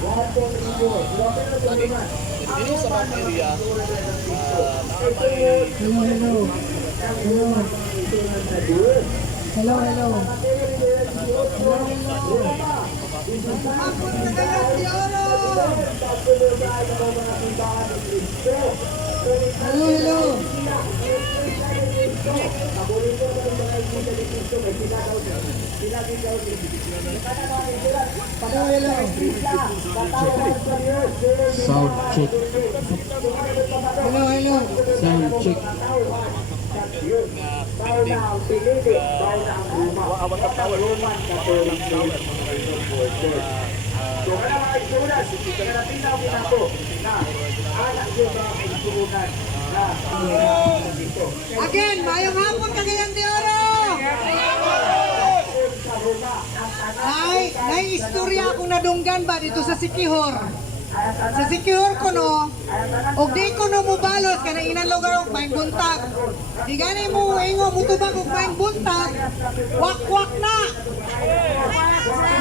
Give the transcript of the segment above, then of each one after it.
Dito sa mga area, Hello, hello. Hello. Hello, hello. Hello, hello. Hello, hello. Sound check. Hello, hello. Sound check. awat sa tower. Again, mayong hapon Cagayan de Oro. Ay istorya akong nadunggan ba dito sa Siquijor. Sa Siquijor ko no, og di ko no mubalos kana inan lugar og maing buntag. Di gani mo ingo mutubag og maing buntag. Wak na.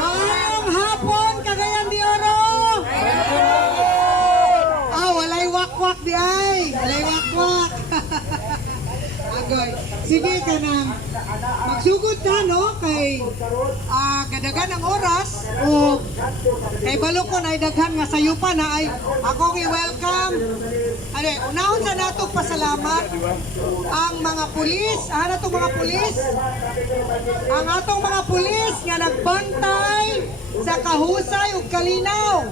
Mayong hapon Cagayan de Oro. Walay wak di ay. Walay wak. Agoy. Sige ka nang magsugod na no kay gadagan ang oras o kay balo ko na daghan nga sayo pa na ay ako i-welcome. Ade, unahon sa nato pasalamat ang mga pulis, atong mga pulis. Ang atong mga pulis nga nagbantay sa kahusay ug kalinaw.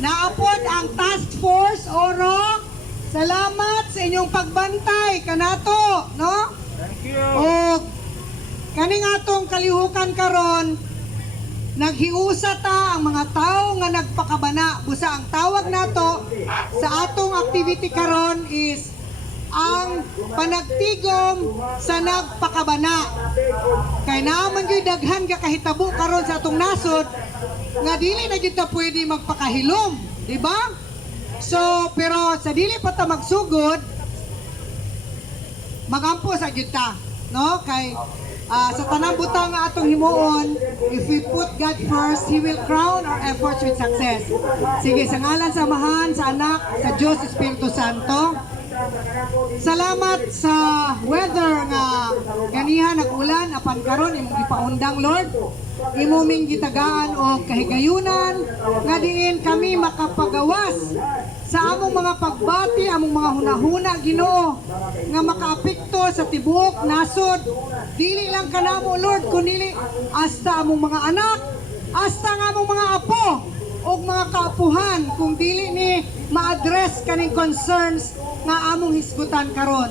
Naapod ang task force Oro. Salamat sa inyong pagbantay kanato, no? Thank you. O kaning atong kalihukan karon naghiusa ta ang mga tao nga nagpakabana. Busa ang tawag nato sa atong activity karon is ang panagtigom sa nagpakabana. Kay naman gyud daghan ka kahitabo karon sa atong nasod nga dili na gyud ta pwede magpakahilom, di ba? So, pero sa dili pa ta magsugod, magampo sa gyud ta, no? Kay sa tanang butang nga atong himuon, if we put God first, He will crown our efforts with success. Sige, sa ngalan sa Amahan, sa Anak, sa Diyos, Espiritu Santo. Salamat sa weather nga ganihan nag-ulan apan karon imong gipaundang Lord. Imuming gitagaan o kahigayunan nga diin kami makapagawas sa among mga pagbati, among mga hunahuna Ginoo nga makaapekto sa tibuok nasod. Dili lang kanamo Lord kundi hasta among mga anak, hasta nga among mga apo o mga kaapuhan kung dili ni ma-address kaning concerns nga among hisgutan karon.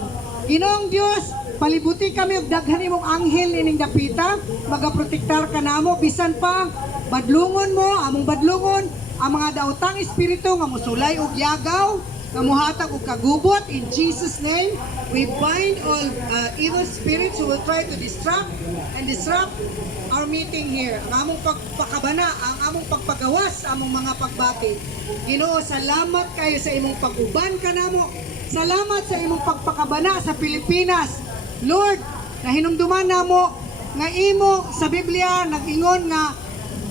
Ginoong Dios, palibuti kami og daghan imong anghel ining dapita, magaprotektar kanamo bisan pa badlungon mo, among badlungon ang mga daotang espiritu nga mosulay og yagaw, nga mohatag og kagubot. In Jesus name, we bind all evil spirits who will try to disrupt our meeting here. Ang among pagpakabana, ang among pagpagawas, among mga pagbati. Ginoo, salamat kayo sa imong pag-uban kanamo. Salamat sa imong pagpakabana sa Pilipinas. Lord, nahinumduman namo nga imo sa Biblia nag-ingon nga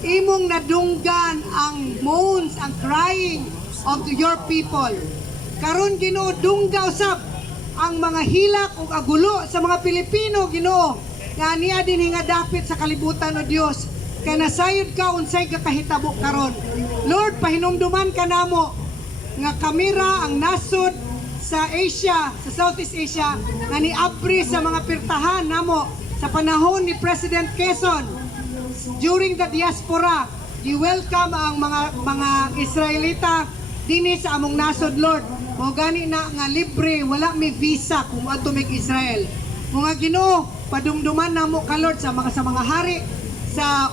imong nadunggan ang moans, ang crying of your people. Karon Ginoo, dungga usab ang mga hilak ug agulo sa mga Pilipino Ginoo. Nga niya din hingadapit sa kalibutan o Dios. Kay nasayod ka unsay kakahitabo karon. Lord, pahinumduman ka namo nga kamera ang nasod sa Asia, sa Southeast Asia, nga niabri sa mga pirtahan namo sa panahon ni President Quezon. During the diaspora, you welcome ang mga Israelita dinhi sa among nasod, Lord. Mo gani na nga libre, wala may visa kung adto mig Israel. Mga Ginoo, padumduman namo ka Lord sa mga hari sa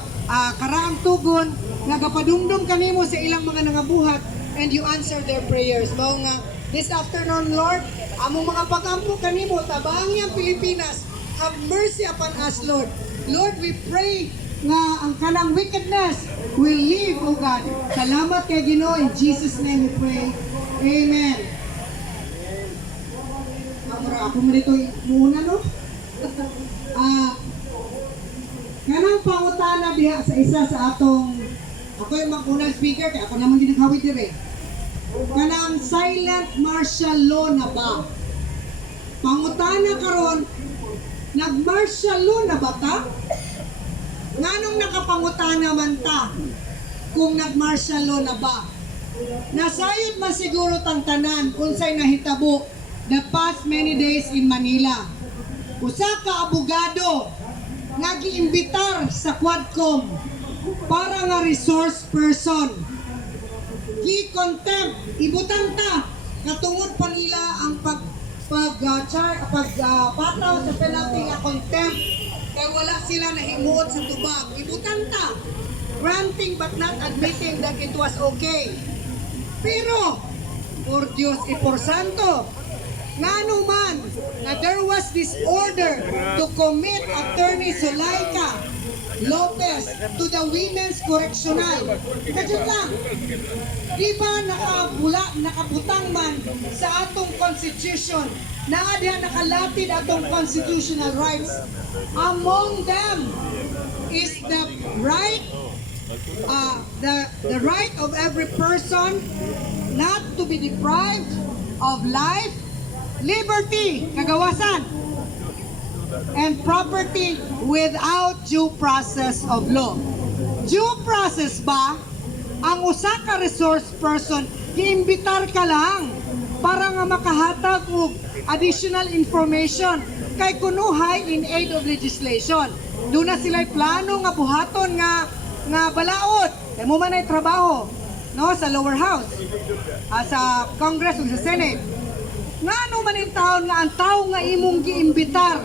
karaang tugon nga gapadumdum kanimo sa ilang mga nangabuhat and you answer their prayers. Mao nga this afternoon, Lord, among mga pagampo kanimo tabangi ang Pilipinas. Have mercy upon us, Lord. Lord, we pray nga ang kanang wickedness will leave, O God. Salamat kay Ginoo, in Jesus name we pray. Amen. Ako mo dito muna, no? Kanang pangutana diha sa isa sa atong, ako yung mag-unang speaker, kaya ako naman ginagawid dire. Kanang silent martial law na ba? Pangutana karon, nag-martial law na ba ta? Nganong nakapangutana man ta kung nag-martial law na ba? Nasayod man siguro tang tanan unsay nahitabo the past many days in Manila. Usa ka abogado nga giimbitar sa Quadcom para nga resource person. Gi-contempt, ibutang ta katungod pa nila ang pataw sa penalty nga contempt kay wala sila nahimuot sa tubag. Ibutang ta, granting but not admitting that it was okay. Pero, por Diyos y por Santo, ngano man na there was this order to commit Attorney Zulaika Lopez to the Women's Correctional. Kadyo lang, di ba nakabutang man sa atong Constitution na diha nakalatid atong constitutional rights. Among them is the right the right of every person not to be deprived of life, liberty, kagawasan, and property without due process of law. Due process ba? Ang usa ka resource person, iimbitar ka lang para nga makahatag og additional information kay kunuhay in aid of legislation. Doon na sila'y plano nga buhaton nga balaod. Kaya mo man ay trabaho no, sa lower house, sa Congress o sa Senate. Nga ano man yung taon nga ang tao nga imong giimbitar,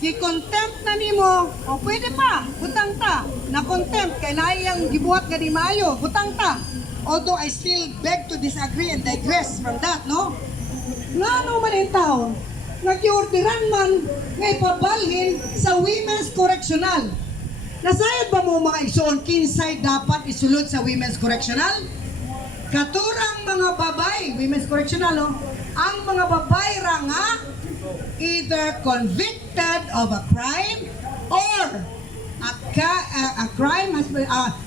i-contempt na nimo, o pwede pa, butang ta, na contempt, kay naiyang gibuhat nga di maayo, butang ta. Although I still beg to disagree and digress from that, no? Nga ano man yung taon, nag-orderan man nga ipabalhin sa Women's Correctional. Nasayad ba mo mga igsoon kinsay dapat isulod sa Women's Correctional? Katurang mga babay, Women's Correctional, no? Ang mga babay ra nga either convicted of a crime or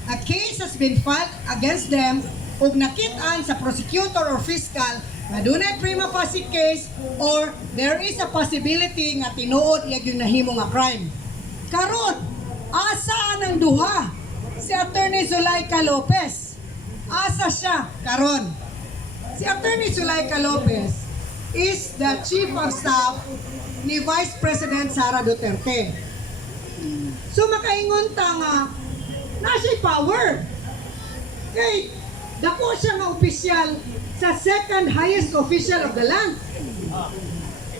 a case has been filed against them ug nakit-an sa prosecutor or fiscal na dunay prima facie case or there is a possibility nga tinuod iya yung nahimo nga crime. Karon, asa ang duha si Attorney Zulaika Lopez? Asa siya karon? Si Attorney Zulaika Lopez is the Chief of Staff ni Vice President Sara Duterte. So makaingon ta nga na siya power. Kay dako siya nga opisyal sa second highest official of the land.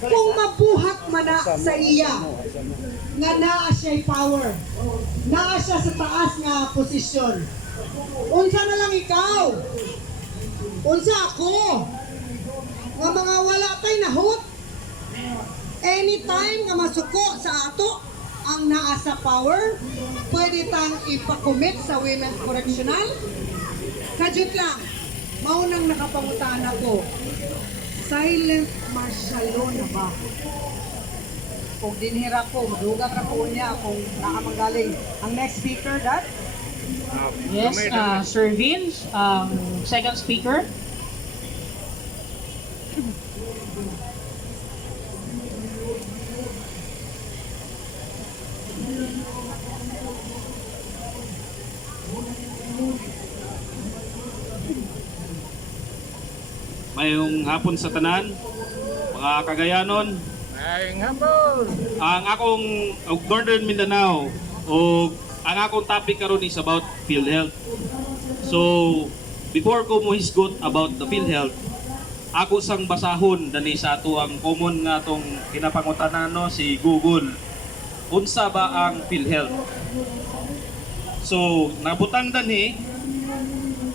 Kung mabuhat man na sa iya nga naa siya power, naa siya sa taas nga posisyon, unsa na lang ikaw, unsa ako, nga mga wala tay nahot, anytime nga masuko sa ato ang naa sa power, pwede tang ipakomit sa Women's Correctional. Kadyot lang, maunang nakapangutaan ako, silent martial law na ba? Kung dinhira ko, madugang na po niya kung nakamanggaling. Ang next speaker, that? Yes, Sir Vince, second speaker. Mayong hapon sa tanan, mga kagayanon. Ayong hapon! Ang akong Northern Mindanao o ang akong topic karon is about PhilHealth. So, before ko mo hisgot about the PhilHealth, ako sang basahon dani sa ato ang common nga tong kinapangutanan no si Google. Unsa ba ang PhilHealth? So, nabutang dani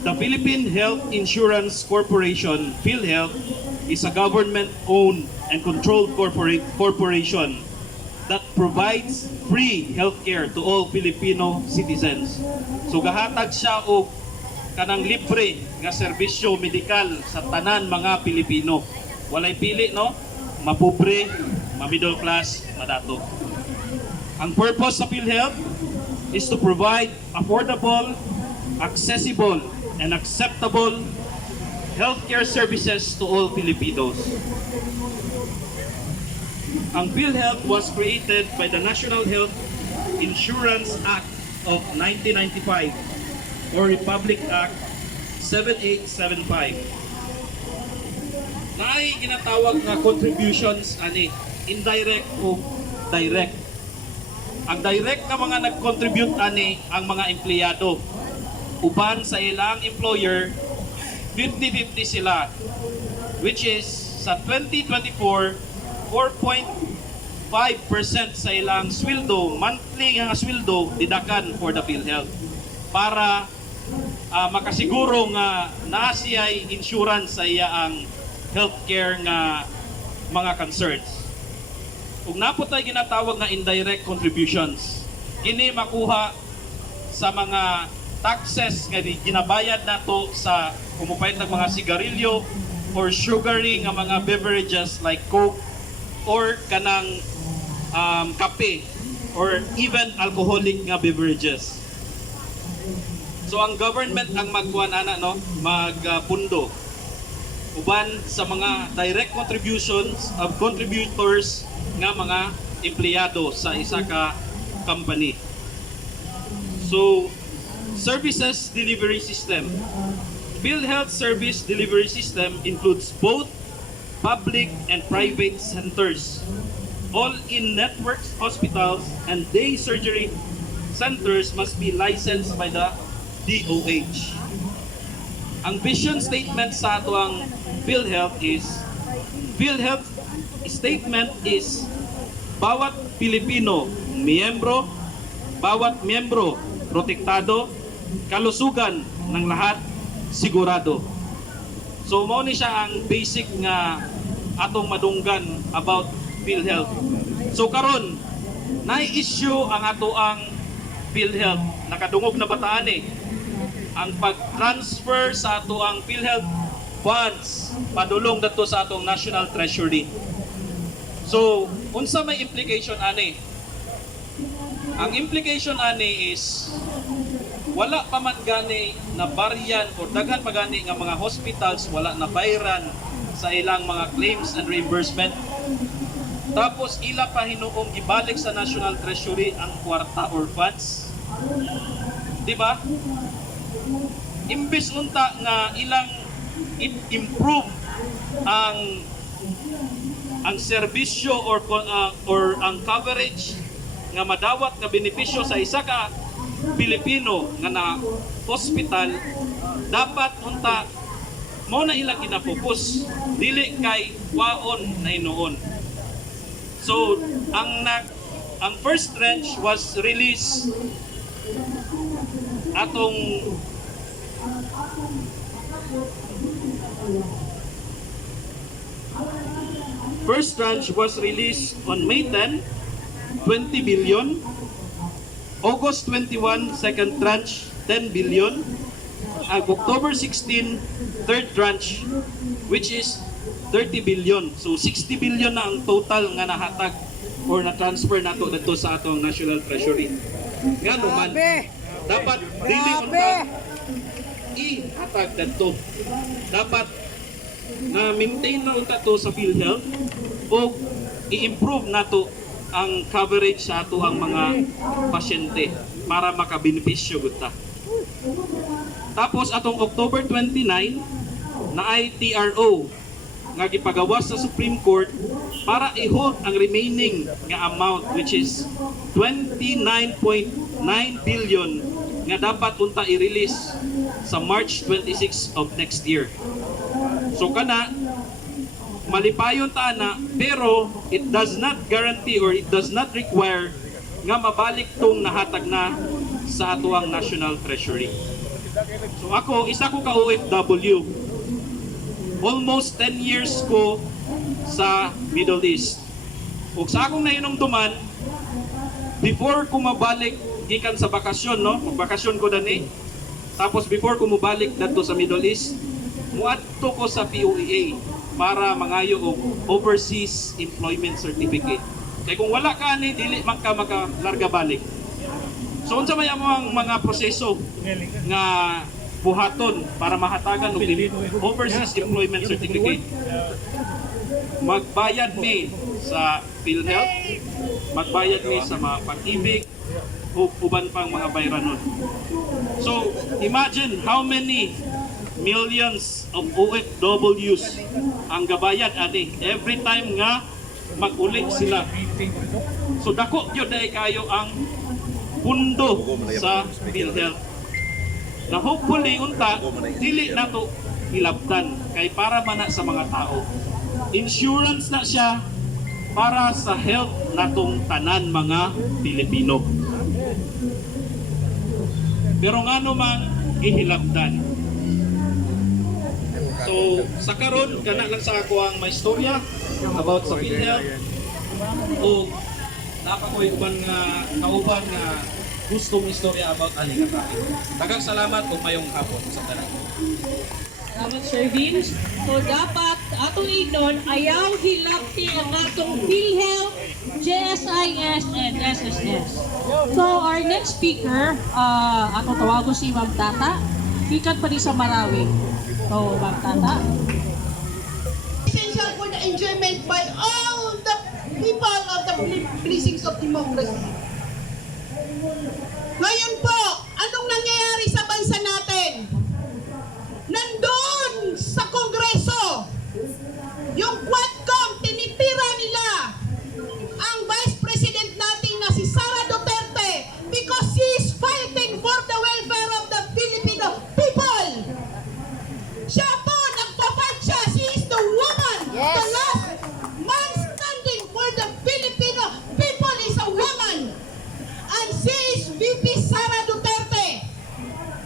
the Philippine Health Insurance Corporation, PhilHealth, is a government-owned and controlled corporation that provides free healthcare to all Filipino citizens. So gahatag siya og kanang libre nga serbisyo medikal sa tanan mga Pilipino. Walay pili no, mapobre, ma-middle class, madato. Ang purpose sa PhilHealth is to provide affordable, accessible, and acceptable healthcare services to all Filipinos. Ang PhilHealth was created by the National Health Insurance Act of 1995 or Republic Act 7875. Naay ginatawag na contributions ani indirect o direct. Ang direct na mga nag-contribute ani ang mga empleyado. Uban sa ilang employer, 50-50 sila, which is sa 2024, 4.5% sa ilang sweldo, monthly nga sweldo, didakan for the PhilHealth para makasiguro nga naa siya'y insurance sa iya ang healthcare nga mga concerns. Kung napot ay ginatawag na indirect contributions, kini makuha sa mga taxes nga ginabayad nato sa kumupait ng mga sigarilyo or sugary nga mga beverages like Coke or kanang kape or even alcoholic nga beverages. So ang government ang magkuhan ana no, magpundo uban sa mga direct contributions of contributors nga mga empleyado sa isa ka company. So services delivery system. PhilHealth service delivery system includes both public and private centers. All in-network hospitals and day surgery centers must be licensed by the DOH. Ang vision statement sa ato ang PhilHealth statement is bawat Pilipino bawat miyembro protektado, kalusugan ng lahat sigurado. So mao ni siya ang basic nga atong madunggan about PhilHealth. So karon na-issue ang ato ang PhilHealth. Nakadungog na bataan ang pag-transfer sa ato ang PhilHealth funds padulong dito sa atong National Treasury. So unsa may implication ani? Ang implication ani is wala pa man gani na baryan o daghan pa gani nga mga hospitals wala na bayaran sa ilang mga claims and reimbursement. Tapos ila pa hinuong gibalik sa National Treasury ang kwarta or funds. Di ba? Imbes unta nga ilang improve ang serbisyo or ang coverage nga madawat nga benepisyo sa isa ka Pilipino nga na hospital, dapat unta mo na ilang ginapokus dili kay waon na hinuon. So ang first tranche was released atong first tranche was released on May 10, 20 billion. August 21, second tranche, 10 billion. October 16, third tranche, which is 30 billion. So 60 billion na ang total nga nahatag or na-transfer nato dito sa atong National Treasury. Nga naman, dapat dili unta ihatag dito. Dapat na maintain na unta to sa PhilHealth o i-improve nato ang coverage sa ato ang mga pasyente para makabenepisyo gud ta. Tapos atong October 29 na ay TRO nga gipagawas sa Supreme Court para i-hold ang remaining nga amount which is 29.9 billion nga dapat unta i-release sa March 26 of next year. So kana malipayon ta na, pero it does not guarantee or it does not require nga mabalik tong nahatag na sa ato ang National Treasury. So ako, isa ko ka OFW. Almost 10 years ko sa Middle East. Ug sa akong nahinumduman, before ko mabalik gikan sa bakasyon, no? Magbakasyon ko dani. Tapos before ko mabalik dito sa Middle East, muadto ko sa POEA para mangayo og Overseas Employment Certificate. Kay kung wala ka ani dili man ka makalarga balik. So unsa may among mga proseso nga buhaton para mahatagan og overseas employment certificate? Magbayad mi sa PhilHealth, magbayad mi sa mga pag-ibig, o uban pang mga bayranon. So, imagine how many millions of OFWs ang gabayad ani every time nga mag-uli sila. So, dako gyud dai kayo ang pundo sa PhilHealth. Na hopefully unta dili nato hilabtan kay para man na sa mga tao. Insurance na siya para sa health natong tanan mga Pilipino. Pero ngano man gihilabtan. So sa karon kana lang sa ako ang may istorya about sa PhilHealth o napakoy uban nga kauban nga gustong istorya about ani nga tayo. Daghang salamat ug mayong hapon sa tanan. Salamat, Sir Vince. So, dapat atong ignon, ayaw hilapti ang atong PhilHealth, JSIS, and SSS. So, our next speaker, atong tawago si Ma'am Tata. Ikat pa rin sa Marawi. So, Ma'am Tata. Essential for the enjoyment by all the people of the blessings of democracy. Ngayon po, anong nangyayari sa bansa natin? Nandun sa Kongreso, yung Quadcom, tinitira nila ang Vice President natin na si Sara Duterte because she is fighting for the welfare of the Filipino people. Siya po, nagpa-fight siya. She is the woman. The last man standing for the Filipino people is a woman. And she is VP Sara Duterte.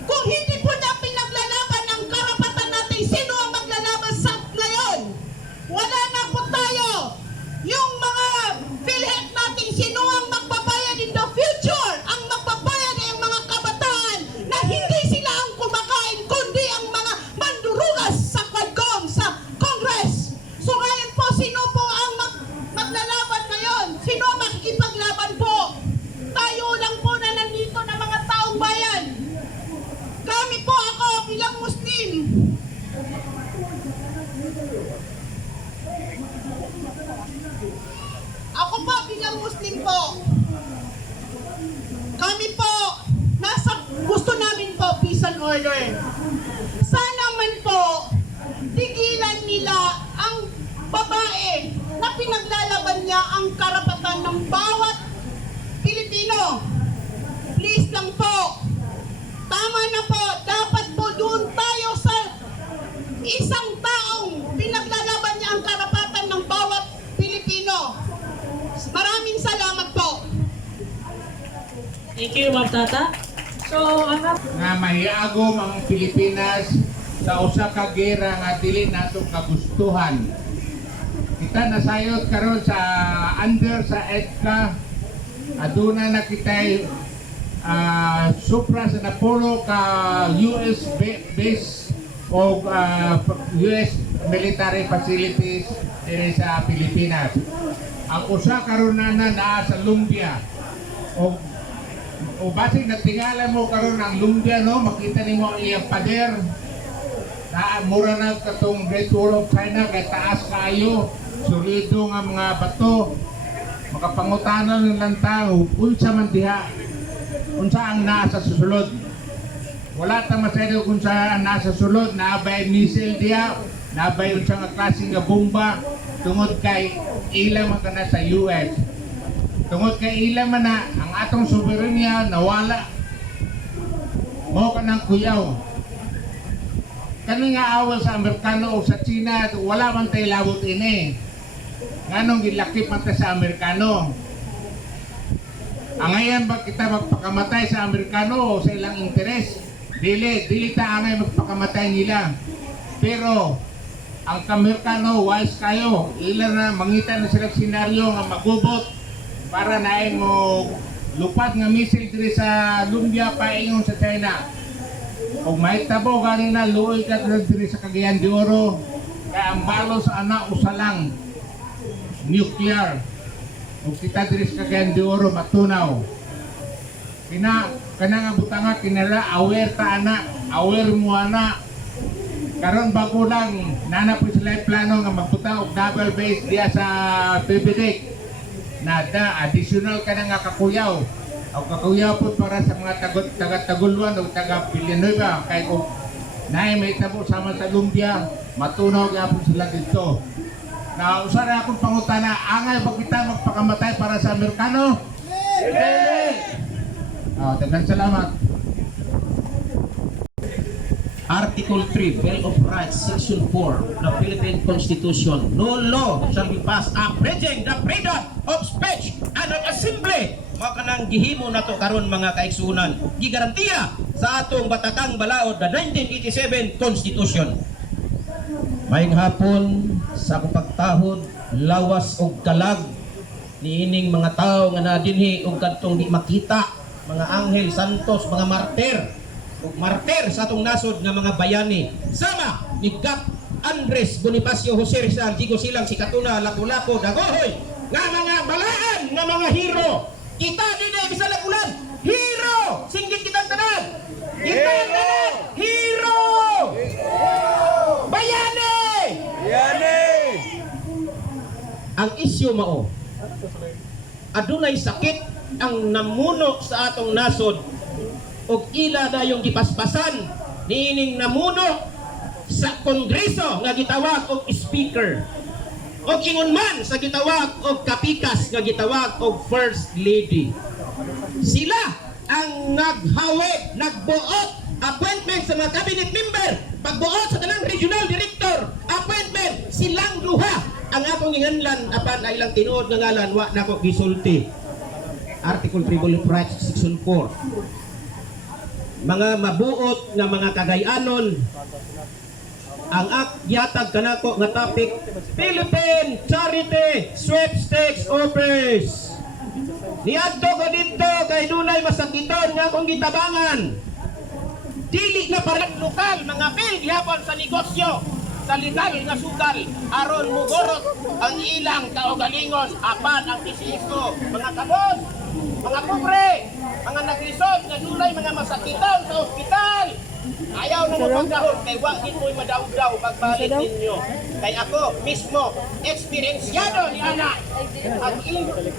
Kung hindi po na pinaglalaban ang karapatan natin, sino ang maglalaban sa ngayon? Wala na po tayo. Yung mga PhilHealth natin, sino ang magbabayad in the future? Ang magbabayad ay ang mga kabataan na hindi sila ang kumakain, kundi ang mga mandurugas sa Quadcom, sa Congress. So ngayon po, sino po ang maglalaban ngayon? Sino ang makikipaglaban po? Tayo lang po na nandito na mga taong bayan. Kami po, ako bilang Muslim. Ako po bilang Muslim po. Kami po, gusto namin po peace and order. Sana man po, tigilan nila ang babae na pinaglalaban niya ang karapatan ng bawat Pilipino. Please lang po. Tama na po. Dapat po doon tayo sa isang taong pinaglalaban niya ang karapatan ng bawat Pilipino. Maraming salamat po. Thank you, Ma'am Tata. So, Nga mahiagom ang Pilipinas sa usa ka gera nga dili nato kagustuhan. Kita nasayod karon sa under sa EDCA. Aduna na kitay supra sa napulo ka US base o US military facilities diri sa Pilipinas. Ang usa karon na naa sa Lumbia o basig natingala mo karon ang Lumbia, no, makita nimo ang iyang pader na mura na katong Great Wall of China kay taas kayo, solido nga mga bato, makapangutanan ng lantang unsa man diha, unsa ang naa sa susulod. Wala ta masyado kung sa nasa sulod, naabay missile diha, naabay unsa nga klase nga bomba tungod kay ilang man kana sa US. Tungod kay ilang man na ang atong soberanya nawala. Mo kanang kuyaw. Kani nga awal sa Amerikano o sa China, wala man tay labot ini. Nganong gilakip man ta sa Amerikano. Ang ngayon ba kita magpakamatay sa Amerikano o sa ilang interes? Dili ta angay magpakamatay nila. Pero ang Amerikano wise kayo, ilan na mangita na sila senaryo nga magubot para naay mo lupad nga missile diri sa Lumbia paingon sa China. Kung may tabo galing na luoy ka diri sa Cagayan de Oro, kaya ang balo sa anak usa lang, nuclear. ug kita diri sa Cagayan de Oro matunaw. Kana nga butanga kinala aware ta ana, aware mo ana. Karon bago lang nana po sila plano nga magputa og double base diya sa PBDIC. Nada additional kana nga kakuyaw. Ang kakuyaw po para sa mga taga-Taguluan o taga-Villanueva kay kung naay may tabo sama sa lumbia, matunaw gyapon sila dito. Na usa na akong pangutana, angay ba kita magpakamatay para sa Amerikano? Daghang salamat. Article 3, Bill of Rights, Section 4, the Philippine Constitution. No law shall be passed abridging the freedom of speech and of assembly. Mao kanang gihimo nato karon mga kaigsunan. Gigarantiya sa atong batakang balaod, the 1987 Constitution. Mayong hapon sa akong pagtahod, lawas og kalag niining mga tawo nga nadinhi og kadtong di makita, mga anghel santos, mga martir ug martir sa atong nasod nga mga bayani sama ni Gap Andres Bonifacio Jose Rizal Gigo Silang si Katuna Lapu-Lapu Dagohoy nga mga balaan nga mga hero kita dinay bisan ulan hero singgit kitang tanan hero bayani ang isyu mao adunay sakit ang namuno sa atong nasod og ila dayong gipaspasan niining namuno sa kongreso nga gitawag og speaker og ingon man sa gitawag og kapikas nga gitawag og first lady. Sila ang naghawid, nagbuot appointment sa mga cabinet member, pagbuot sa tanang regional director, appointment silang duha ang akong inganlan apan ay lang tinuod nga ngalan wa nako gisulti. Article 3 Bill of Rights Section 4. Mga mabuot nga mga kagayanon ang akyatag kanako nga topic Philippine Charity Sweepstakes Office. Niadto ko dito kay dunay masakiton nga akong gitabangan. Dili na para lokal mga bill gihapon sa negosyo sa legal nga sugal aron mugorot ang ilang kaugalingon apan ang PCSO mga kabos, mga pobre, mga naglisod nga dunay mga masakitan sa ospital. Ayaw na mo pagdahon kay wa gid mo'y madaw-daw pagbalik ninyo. Kay ako mismo eksperyensyado ni ana. Ang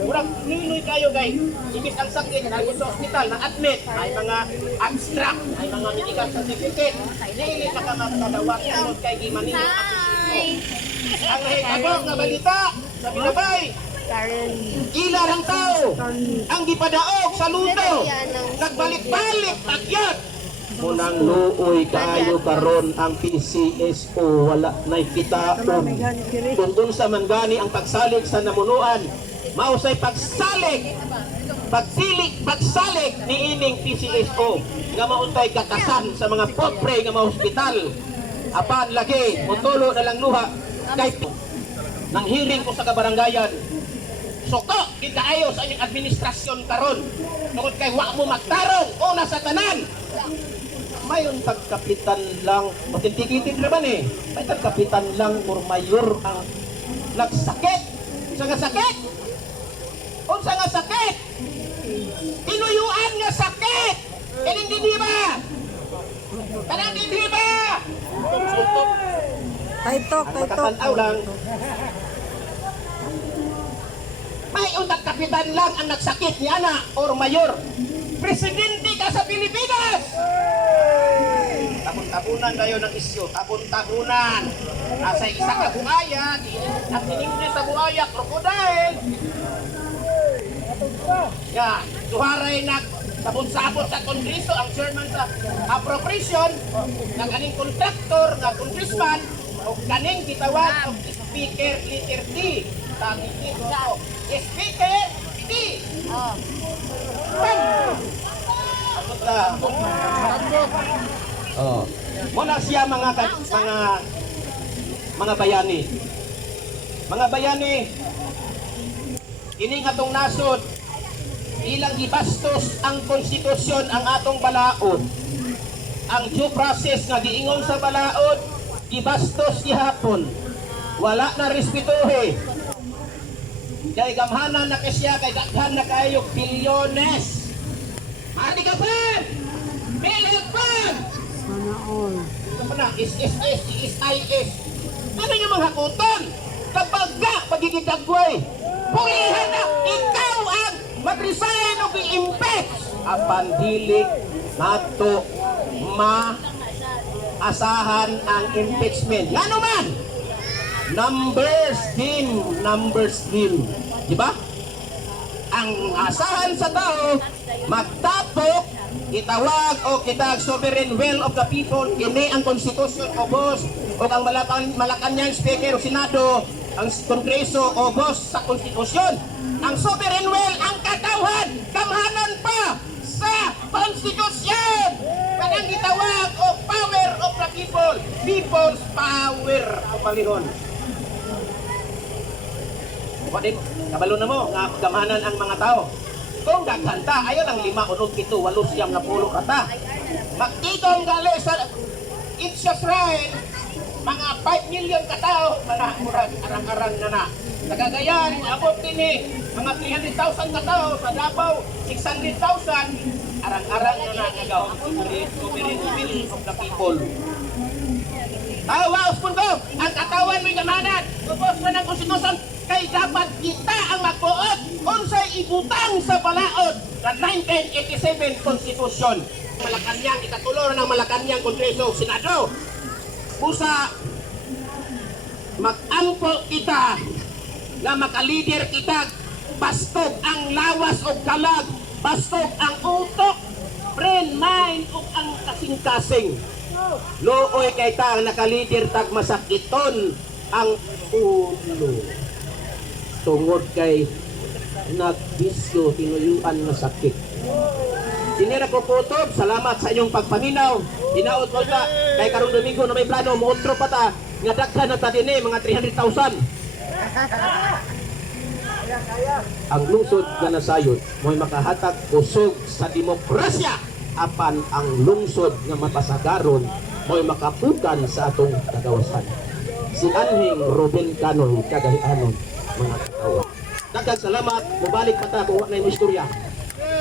murag niloy kayo kay ibis ang sakit ay sa ospital na admit ay mga abstract ay mga medical certificate dili na ka magdadawat tungod kay gimaninyo ang hikabok nga balita sa Bilabay. Ila ng tao ang gipadaog sa luto nagbalik-balik takyat munang luoy kaayo karon ang PCSO wala nay kita kung unsa man gani ang pagsalig sa namunuan mao say pagsalig niining PCSO nga mauntay katasan sa mga pobre nga mga ospital apan lagi motulo na lang luha kay nang hearing ko sa kabarangayan suko kaayo sa inyong administrasyon karon tungod kay wa mo magtarong una sa tanan. Mayon tagkapitan lang, matintikitin naman eh. May tagkapitan lang or mayor ang nagsakit. Unsa nga sakit? Unsa nga sakit? Tinuyuan nga sakit. Kaning hindi ba? Kanang hindi ba? Taytok. Makatanaw lang. May untak kapitan lang ang nagsakit ni ana or mayor. Presidente ka sa Pilipinas! Tabun-tabunan kayo ng isyo. Tabun-tabunan. Nasa isa ka buhaya, at tinigli sa buhaya, krokodil. Yan. Suharay nagtabon-sabot sa kongreso, ang chairman sa appropriation, ng kaning contractor, na congressman, o kaning gitawag, o speaker, letter D. Sabi niyo, speaker, D. Muna siya mga bayani. Mga bayani, ining atong nasod, ilang gibastos ang konstitusyon ang atong balaod. Ang due process nga giingon sa balaod, gibastos gihapon. Wala na respetuhe. Kay gamhanan na kasya, kay daghan na kayo bilyones. Adi ka pa! PhilHealth Fund! Sana all. Ito pa na, is. Ano yung mga hakuton? Kapag ka, pagigidagway, pulihan na, ikaw ang mag-resign o i-impeach. Apan dili nato maasahan ang impeachment. Nga naman, numbers game. Di ba? Ang asahan sa tao, magtapok, itawag o kitag sovereign will of the people, kini ang konstitusyon o boss, o ang Malacanang Speaker o Senado, ang Kongreso o boss sa konstitusyon. Ang sovereign will, ang katawhan, kamhanan pa sa konstitusyon. Kanang gitawag o power of the people, people's power o palihon. Wadin, kabalo na mo, nga gamanan ang mga tao. Kung daghanta, ayaw lang 5, 6, 7, 8, 9, 10 kata. Magtitong gali sa Israel, mga 5 million katao, murag arang-arang na. Sa Cagayan, abot din mga 300,000 katao, sa Davao, 600,000, arang-arang na nagaw. Ang sovereign will of the people. Tawas po ko, ang katawan mo'y gamanan, ubos na ng konstitusyon, kay dapat kita ang magbuot unsay ibutang sa balaod sa 1987 Constitution. Malacanang, ikatulor ng Malacanang Kongreso, Senado. Pusa, mag-ampo kita na makalider kita, bastog ang lawas o kalag, bastog ang utok, brain, mind o ang kasing-kasing. Looy kay ta ang nakalider tag masakiton ang ulo. Tungod kay nagbisyo, tinuyuan na sakit. Sinira ko Kutob, salamat sa iyong pagpaminaw. Hinaot ko ka, kay karong Domingo na may plano, muotro pa ta, nga daghan na ta din mga 300,000. Ang lungsod nga nasayod, mo'y makahatag usog sa demokrasya. Apan ang lungsod nga mapasagaron, mo'y makapukan sa atong kagawasan. Si Anhing Ruben Canon, kagahianon, mga katawa. Daghang salamat, mubalik pa ta kung wala na yung istorya.